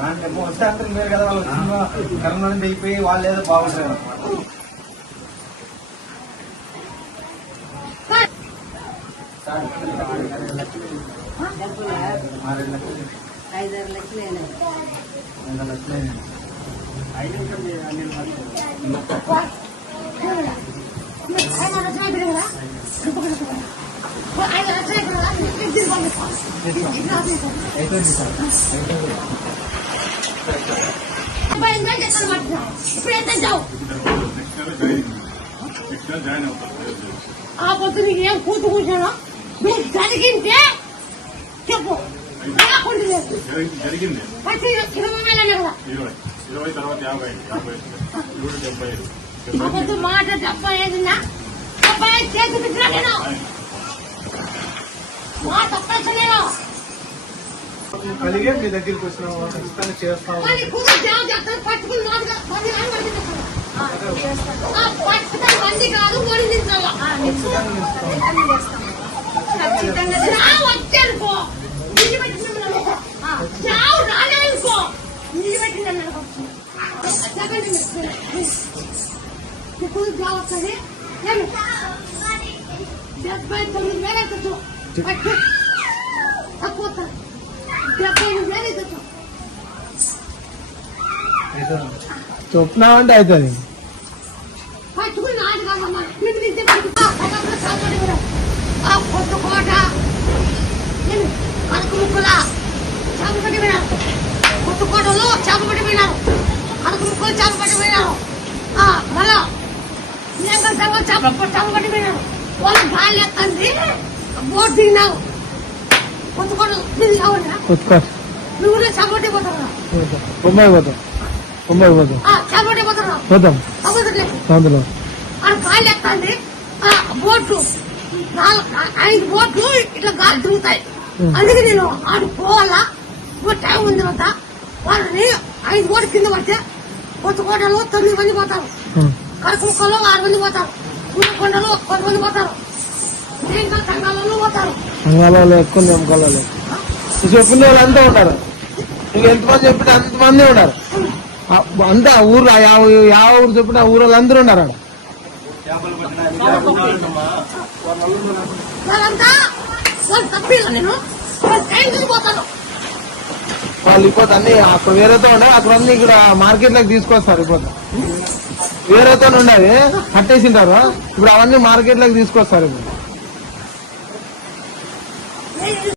వస్తే అందరూ మీరు కదా వాళ్ళు కరోనా నుంచి అయిపోయి వాళ్ళు ఏదో బాగుంటారు. ఆ పొద్దు నీకు ఏం కూతు కూర్చోను నువ్వు జరిగింటే చెప్పు. జరిగింది 20,000 కదా 20 తర్వాత 50 అబద్ధం మాట 75 చేసి పెట్టినా నేను మా తప్పలేదు. కలిగే మీ దగ్గరికి వచ్చినాము ఖచ్చితంగా చేస్తాము. పట్టుకుని మంది కాదు వచ్చానుకో నిజ పెట్టిన చావు రాలేనుకో నిజ పెట్టిన జాబ్ వస్తుంది 79,000 అవుతుంది. తక్కువ 70,000 అవుతుంది. చొప్పునామంటే అవుతుంది. పట్టుకుని నాటి కాదమ్మా కొత్తకోట కనక ముక్కల చేపపట్టి పోయినారు. కొత్తకోటలో చేపపట్టి పోయినారు. కనక ముక్కలు చేపపట్టి పోయినారు. మళ్ళా చేపపట్టి పోయినారు. వాళ్ళు గాలి ఎక్కండి బోట్ దిగినావు. కొత్తకోట నువ్వు చేపపట్టి పోతావు. చేపపట్టి పోతావు. అందులో గాలి ఎక్కండి బోట్లు 5 బోట్లు ఇట్లా గాలి తిరుగుతాయి. అందుకే నేను ఆడు పోవాలా టైం ఉంది కదా. వాళ్ళని 5 బోట్లు కింద పడితే కొత్తకోటలో 9 మంది పోతారు. కరకుక్కలో 6 మంది పోతారు. కొండలో 10 మంది పోతారు. సంఘాలలో పోతారు. సంఘాలలో ఎక్కువ నమ్మకాలలో చెప్పిన వాళ్ళు అంతా ఉంటారు. నీకు ఎంతమంది చెప్పినా అంతమంది ఉన్నారు. అంతా ఊర్లో 50 ఊరు చెప్పిన ఊరు వాళ్ళందరూ ఉన్నారు. వాళ్ళంతా వాళ్ళు తప్పిಲ್ಲ నేను పోతాను. వాళ్ళు ఇప్పుడు అన్ని అక్కడ వేరేతో ఉండే అక్కడ అన్ని ఇక్కడ మార్కెట్ లోకి తీసుకొస్తారు. ఇప్పుడు వేరేతో ఉండేవి కట్టేసింటారు. ఇప్పుడు అవన్నీ మార్కెట్ లోకి తీసుకొస్తారు. ఇప్పుడు